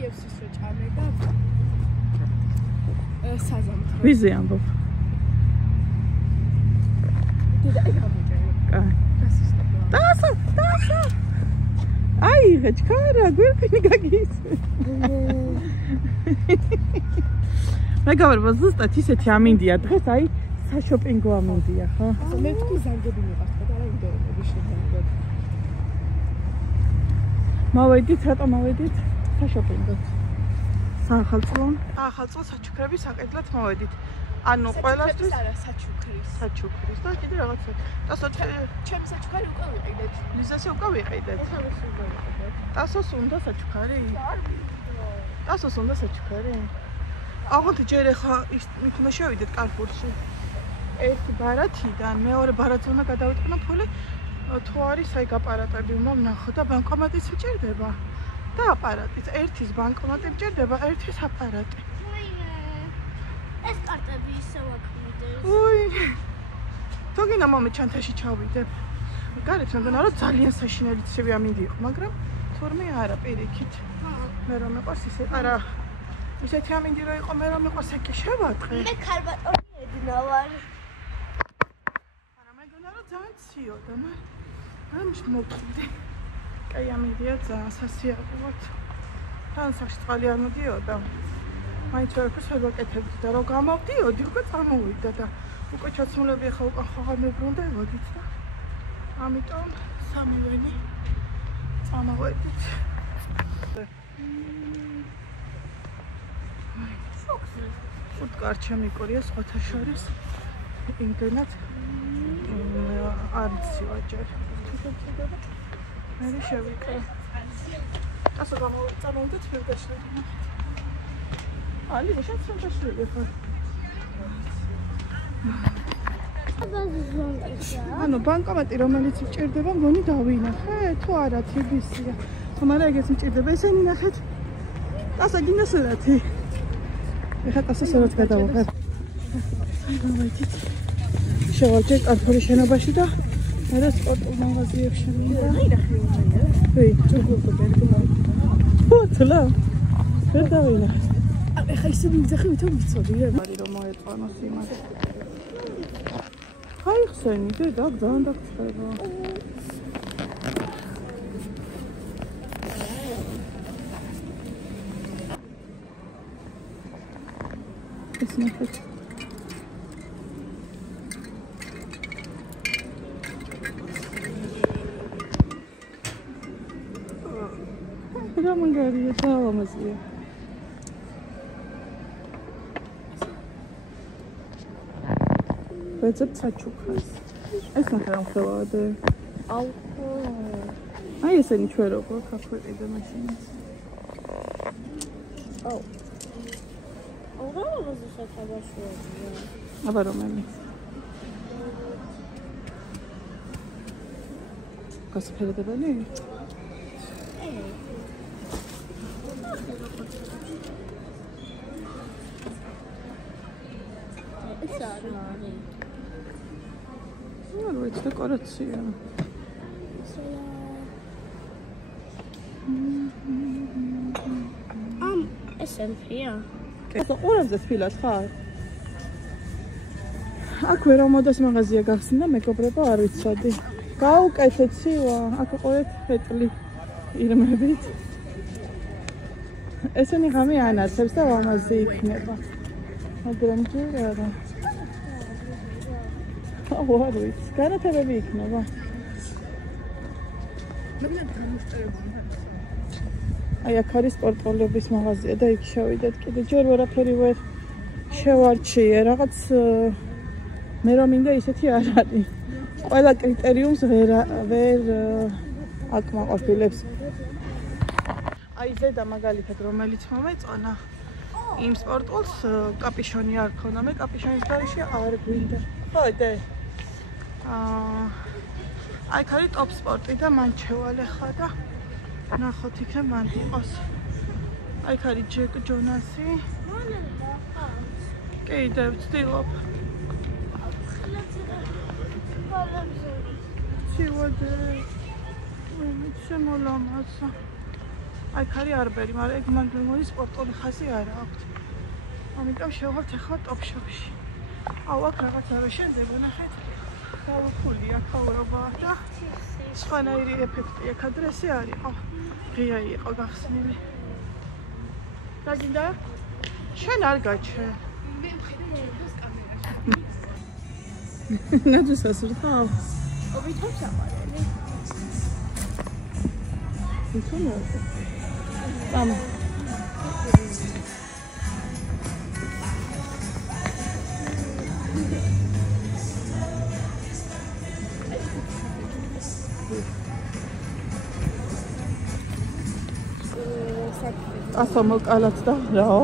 KFC-ს რო ჭამე და საზამთრო. ვიზე ამბობ? დედა გამიჭერე. დასა. აი, გაჩქარა, გვერდინი გაგისე. მეგობრებო, ზუსტად ისეთი ამინდია დღეს, აი, საშოპინგო ამინდია, ხო? მე თქვი ზანგები მიყავდა და რა იმდენები შეგვიძლია. მოვედით, რატომ მოვედით? საშოპინგოთ. სახალწლო საჩუქრების საკეთლად მოვედით. ანუ ყველასთვის არა საჩუქრის და კიდე რაღაცა. ჩემი საჩუქარი უკვე ვიყიდეთ. ლიზასე უკვე ვიყიდეთ. ტასოს უნდა საჩუქარი? ტასოს უნდა საჩუქარი? აღონთი ჯერ ახლა იქნა შევიდეთ კარფურში. ერთი ბარათიდან მეორე ბარათზე უნდა გადავიტანო ფული. თუ არის აი აპარატები უნდა ვნახო და ბანკომატიც მჭირდება. და აპარატიც. ერთის ბანკომატი მჭირდება, ერთის აპარატი. ეს კარტები ისევ აქვთ. უი. თუ გინდა მომე ჩანთაში ჩავიდებ. გარეთ მეგონა რომ ძალიან საშინელი ცივი ამინდი იყო, მაგრამ თურმე არა პირიქით. მე რომ მეყვარს ისე არა ისეთი ამინდი რო იყო, მე რომ მეყვარს ეკი შევატყე. მე ქარბატონი ეძნა ვარ. არა მეგონა რომ ძალიან ციოდა, ამ შემოკვდი. კაი ამინდია ძალიან სასიარულოდ. თან სახში წყალი არ მოდიოდა. მაინც ვერაფერს ვერ ვაკეთებდი და რომ გამოვდიოდი, უკვე წამოვიდა და უკვე ჩაცმულები ახლა უკან ხაღარ მებრუნდებოდით და ამიტომ სამივენი წამოვედით. ფუტკარჩა მიკორია სხვათა შორის იმდენად არ იცი ვაჯერ. მე შევიკრა. ასე წამოვიდეთ ფერდაშლები. Ali, ce să faci tu de fapt? ანუ ბანკომატი რომელიც მჭირდება, მგონი დავინახე, თუ არა თბილისია. მაგრამ ეგეც მჭირდება, ესენი ნახეთ. ტასა გინასურათი. ეხლა ტასა სურათს გადავიღებ. დავაიდით. შევალჭერ კარფურის შენობაში და არა სპორტულ მაღაზიებში მინდა. ვეი, ჯოგო ბერგო. ფოთლა. ვერ დავინახე. ეხლა ისე მიგძახი ვითომ ვიცოდი რა რომ მოეწონოს იმას. აი ხსენი დედა ძალიან დაგწება. ეს ნახეთ. რა მაგარია დავამაზია. ვეძებ საჩუქრას. ეს ნახე რა მხოლოდ. აი ესენი ჩვენ როგორ ქაქვეყიდე მაშინაც. როგორ შესაძლებელია? აბა რომელი? გასაფერებელი? ეს არის. Ну, это декорация. ესენია. ეს ყურებზე თბილად ხარ? აქ ვერ ამოდეს მაღაზია გახსნა, მეგობრებო, არ ვიცოდი. გაუკეთეთ ცივა, აქ ყურეთ ფეტლი ირმებით. ესენი ღამე ანაცებს და ლამაზი იქნება. მაგრამ ჯერ არა. არ ვიცი, განათებები იქნება. აი აქ არის სპორტოლების მაღაზია და იქ შევიდეთ კიდე ჯერ ვერაფერი ვერ შევარჩიე, რაღაც მე რომ მინდა ისეთი არ არის. ყველა კრიტერიუმს ვერ აკმაყოფილებს. აი ზედა მაგალითად რომელიც მომეწონა იმ სპორტულს კაპიშონი არ ქონდა, მე კაპიშონის გარეშე არ გვინდა. ხო, იდე. აი ხარი ტოპ სპორტი და მან ჩევალე ხა და ნახოთ იქნებ მან იყოს. აი ხარი ჯეკ ჯონასი. კიდე ვცდილობ. ცივადე. მე შემოლამაზა. აი ხარი არბერი, მაგრამ ეგ მანდელმონის სპორტული ხაზი არა აქვს. ამიტომ შევღალთ ახლა ტოპ-შოპში. აუ აქ რაღაცა რა შენდება, ნახეთ. გაუხული აქ აურობა და სხვანაირი ეფექტია. კადრესი არის. ღია იყო გახსნილი. რა გინდა? შენ არ გაჩვე. მე მხედარი ეს კამერაში. ნაძვს ასურთავ. ვითომ საყარელი. ვითომ? ამ ასო მოკალათ და რაო?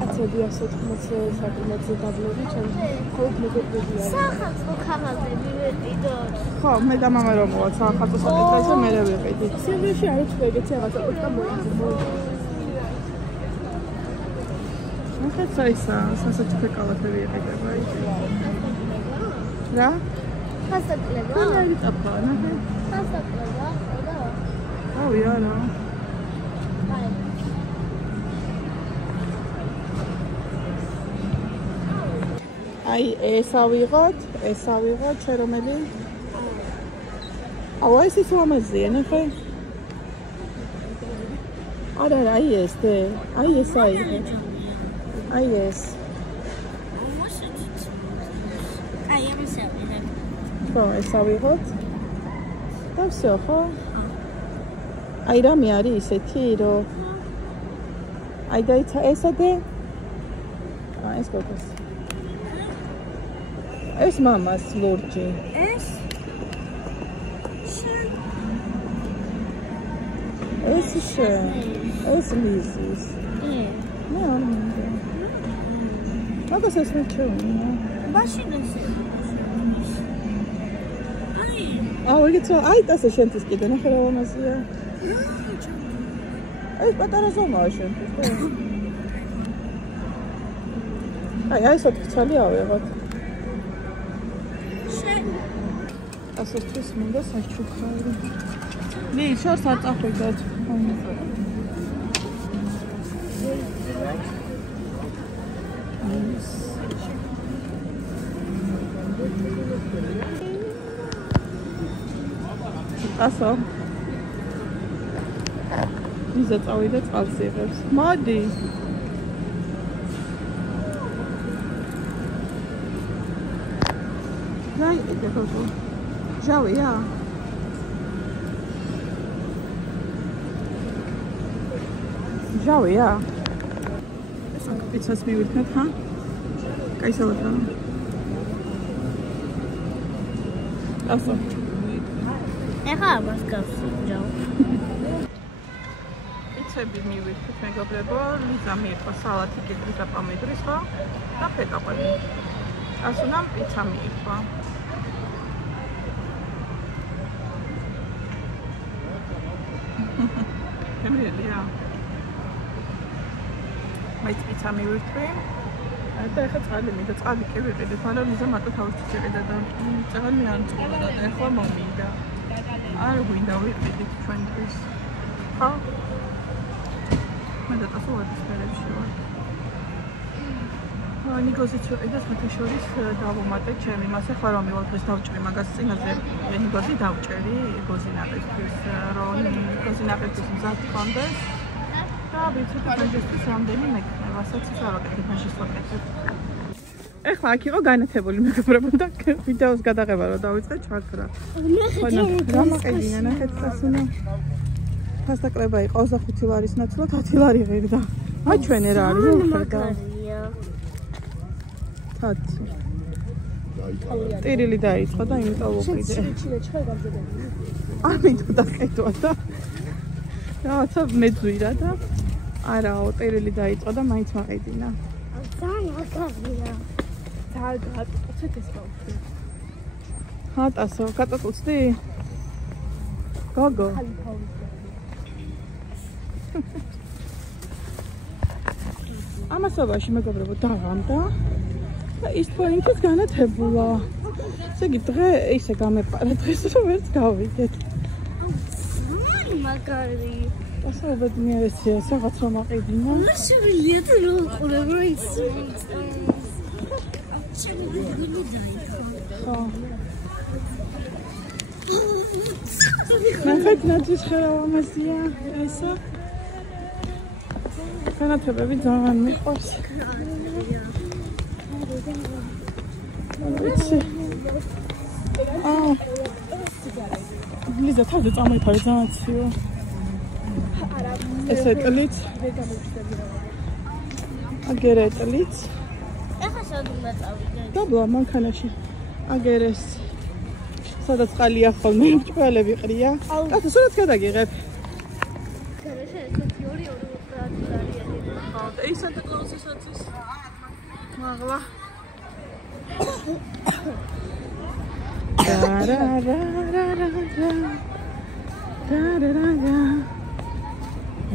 კაცები 180 სანტიმეტრზე დაბლები, ჩემს ხოლმე მეგობრებია. სახალხო ქაღალდები ვეყიდოთ. ხო, მე და მამა რომ მოვა სახალხო საკითხებზე მე ვიყიდი. სერვერში არის თუ ეგეთი რაღაცა პოტკა მოიძმო. ნახეთ საისა, სასაცილო კალათები იყიდება ის. რა? ხასაკლება? რა ვიტაფა, ნახეთ. ხასაკლება, ხოდა? ავი არა. აი ეს ავიღოთ, შე რომელი? აუ ეს ის ლამაზია, ნახე. არა, აი ეს დე. აი ეს აიღე. აი ეს. აი ამას ავიღებ. ხო, ეს ავიღოთ. და всё, ხო? აი რამე არის ისეთი, რომ აი დაიცა ესა დე. ეს გოგოს. ეს მამას ლურჯი. ეს? შენ. ეს შენ. ეს ლიზის. მე არ მინდა. მაგას ეს მეჩვენა. მაშინას. აუ იგიცო, აი დასე შენთვის კიდე ნახე რა ლამაზია. ეს პატარა ზომაა შენთვის, ხო? აი ეს ოთხცალი ავიღოთ. ასეთთვის მინდა საჩუქარი. ნი, შორს არ წახვიდეთ. ასო. ვიზა წავიდა წყალს იღებს. მოდი. რაი ეხო. ჟავია. ჟავია. ეს პიცას მივიქნათ, ხა? კაი სალატა. ასო. ეხა ამას გავსიჯავ. პიცები მივიქნათ, მეგობრებო, ლიზა მიიღო სალათი კედრის და პომიდორის, ხო? და ფეტაყვები. ასუნამ პიცა მიიღო. Emilia. Mai pizza მივირთვი. და ეხა წყალი მინდა, წყალი კი ვიყიდე, მაგრამ მიზა მარტო თავისთვის იყიდა და წყალი არ წყოლა და ეხლა მომინდა. არ გვინდა ვიყიდით ჩვენთვის. ხო? მე და ტასო ვადისფერებში ვარ. ნიგოზიც ვიყიდეთ მეთა შორის დავუმატე ჩემი მასე ხარ რომ მივალ დღეს დავჭრი მაგას წინაზე ნიგოზი დავჭერი გოზინაყისთვის რომ გოზინაყისთვის მზად გქონდეს და ვიცი ფანჯისთვის რამდენი მექნება საერთოდ არ ვაკეთებ მაშინ ვაკეთებ ეხლა აქ იყო განათებული მეგობრებო და ვიდეოს გადაღება რომ დავიწყე ჩაქრა რა მაყინა ნახეთ სასუნა ფასტაკლება იყო 25 ლარის ნაცვლად 10 ლარი ღირდა აჩვენე რა არის მაგარია თათი ტირილი დაიწყო და იმიტომ ვუყიდე ჩილე გამზადებული ამიტომ დაყიდვა და რაღაცა მეძვირა და არაო ტირილი დაიწყო და მაინც მაყიდინა ძალიან მაგარია გააკეთეთ ეს ბავშვი ჰატასო გატაკუცდი გოგო ამასობაში მეგობრებო დაღამდა და ის პოინტის განათებულა. ესე იგი დღე ისე გამეპარა დღეს რომ ვერც გავიგეთ. მაგარი ასე უბედნიერია რაღაც რომ აყიდინა. შეგვიძლია თუ რომ ყურებრო ის ხო. ნახეთ ნაძვის ხელოვანია ესა. განათებები ძალიან მიყვარს. ვიცი. ლიზა თავზე წამოიფარე ძალიან ციო. ეს ეტლიც. აგერ ეტლიც. ეხა შენ უნდა წავიდე. დაბლა მანქანაში. აგერ ეს. სადაც ყალია ხოლმე ჭკუელები ყრია. კაცო სულაც გადაგიღებ. Ei Santa Claus is antes. Magla.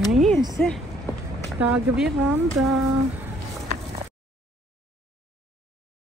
Neyse. Tag wir haben da.